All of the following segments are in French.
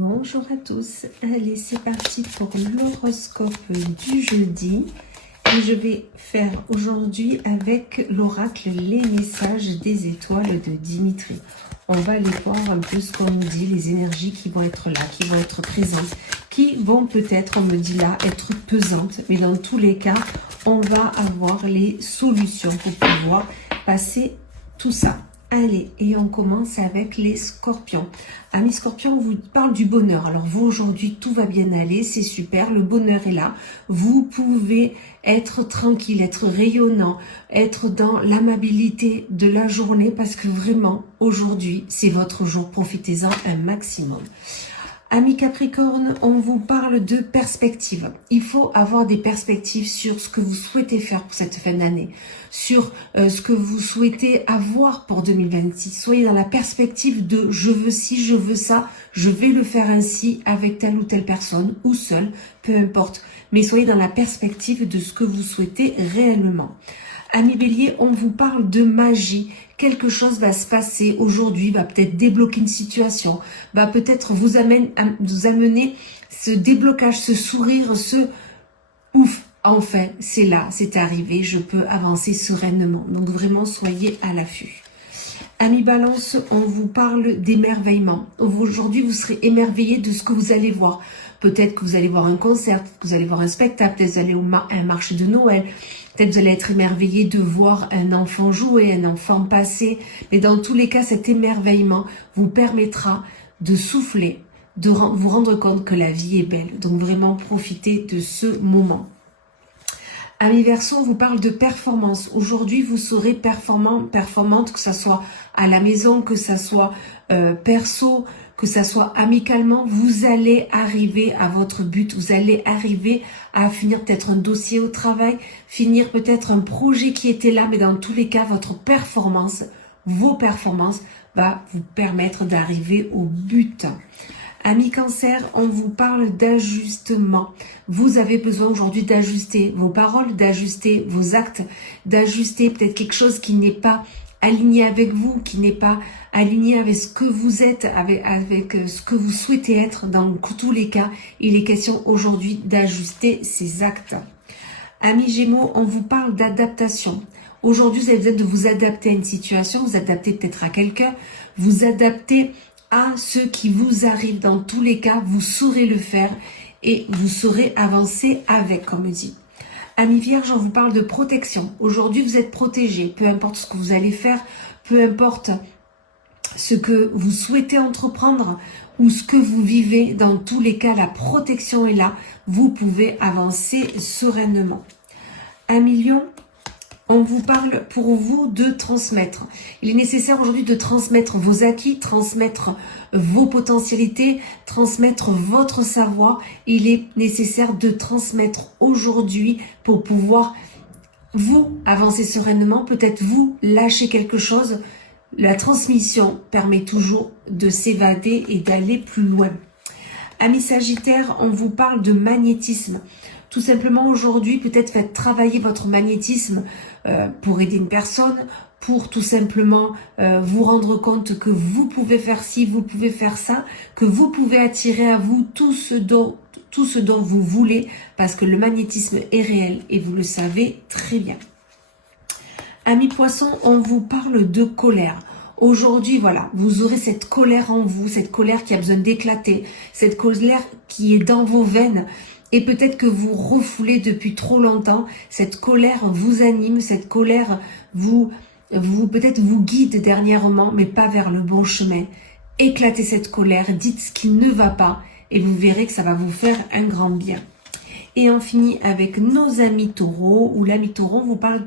Bonjour à tous, allez c'est parti pour l'horoscope du jeudi et je vais faire aujourd'hui avec l'oracle les messages des étoiles de Dimitri. On va aller voir un peu ce qu'on nous dit, les énergies qui vont être là, qui vont être présentes, qui vont peut-être, on me dit là, être pesantes, mais dans tous les cas, on va avoir les solutions pour pouvoir passer tout ça. Allez, et on commence avec les scorpions. Amis scorpions, on vous parle du bonheur. Alors vous, aujourd'hui, tout va bien aller, c'est super, le bonheur est là. Vous pouvez être tranquille, être rayonnant, être dans l'amabilité de la journée parce que vraiment, aujourd'hui, c'est votre jour. Profitez-en un maximum. Amis Capricorne, on vous parle de perspectives. Il faut avoir des perspectives sur ce que vous souhaitez faire pour cette fin d'année, sur ce que vous souhaitez avoir pour 2026. Soyez dans la perspective de je veux ci, je veux ça, je vais le faire ainsi avec telle ou telle personne ou seul, peu importe. Mais soyez dans la perspective de ce que vous souhaitez réellement. Amis Bélier, on vous parle de magie. Quelque chose va se passer aujourd'hui, va peut-être débloquer une situation, va peut-être vous amener ce déblocage, ce sourire, ce ouf, enfin, c'est là, c'est arrivé, je peux avancer sereinement. Donc vraiment, soyez à l'affût. Amis Balance, on vous parle d'émerveillement. Aujourd'hui, vous serez émerveillé de ce que vous allez voir. Peut-être que vous allez voir un concert, peut-être que vous allez voir un spectacle, peut-être que vous allez à un marché de Noël, peut-être que vous allez être émerveillé de voir un enfant jouer, un enfant passer. Mais dans tous les cas, cet émerveillement vous permettra de souffler, de vous rendre compte que la vie est belle. Donc vraiment, profitez de ce moment. Amis Verseau, on vous parle de performance. Aujourd'hui, vous serez performante, que ce soit à la maison, que ce soit perso, que ça soit amicalement, vous allez arriver à votre but, vous allez arriver à finir peut-être un dossier au travail, finir peut-être un projet qui était là, mais dans tous les cas, votre performance, vos performances, va vous permettre d'arriver au but. Amis Cancer, on vous parle d'ajustement. Vous avez besoin aujourd'hui d'ajuster vos paroles, d'ajuster vos actes, d'ajuster peut-être quelque chose qui n'est pas aligné avec vous, qui n'est pas aligné avec ce que vous êtes, avec ce que vous souhaitez être. Dans tous les cas, il est question aujourd'hui d'ajuster ces actes. Amis Gémeaux, on vous parle d'adaptation. Aujourd'hui, vous avez besoin de vous adapter à une situation, vous adapter peut-être à quelqu'un, vous adapter à ce qui vous arrive. Dans tous les cas, vous saurez le faire et vous saurez avancer avec, comme on dit. Amis Vierge, on vous parle de protection. Aujourd'hui, vous êtes protégés. Peu importe ce que vous allez faire, peu importe ce que vous souhaitez entreprendre ou ce que vous vivez, dans tous les cas, la protection est là. Vous pouvez avancer sereinement. Amis Lion, on vous parle pour vous de transmettre. Il est nécessaire aujourd'hui de transmettre vos acquis, transmettre vos potentialités, transmettre votre savoir. Il est nécessaire de transmettre aujourd'hui pour pouvoir vous avancer sereinement, peut-être vous lâcher quelque chose. La transmission permet toujours de s'évader et d'aller plus loin. Amis Sagittaire, on vous parle de magnétisme. Tout simplement aujourd'hui, peut-être faites travailler votre magnétisme pour aider une personne, pour tout simplement vous rendre compte que vous pouvez faire ci, vous pouvez faire ça, que vous pouvez attirer à vous tout ce dont vous voulez, parce que le magnétisme est réel et vous le savez très bien. Amis Poissons, on vous parle de colère. Aujourd'hui, voilà, vous aurez cette colère en vous, cette colère qui a besoin d'éclater, cette colère qui est dans vos veines. Et peut-être que vous refoulez depuis trop longtemps, cette colère vous anime, cette colère peut-être vous guide dernièrement, mais pas vers le bon chemin. Éclatez cette colère, dites ce qui ne va pas et vous verrez que ça va vous faire un grand bien. Et on finit avec nos amis taureaux, où l'ami taureau vous parle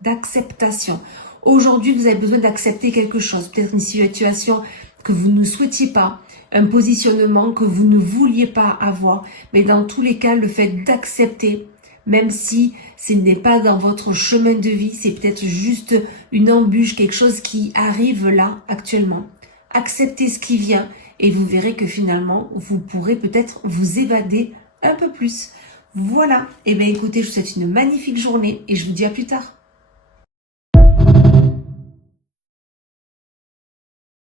d'acceptation. Aujourd'hui, vous avez besoin d'accepter quelque chose, peut-être une situation que vous ne souhaitiez pas, un positionnement que vous ne vouliez pas avoir, mais dans tous les cas, le fait d'accepter, même si ce n'est pas dans votre chemin de vie, c'est peut-être juste une embûche, quelque chose qui arrive là actuellement. Acceptez ce qui vient et vous verrez que finalement, vous pourrez peut-être vous évader un peu plus. Voilà, et bien écoutez, je vous souhaite une magnifique journée et je vous dis à plus tard.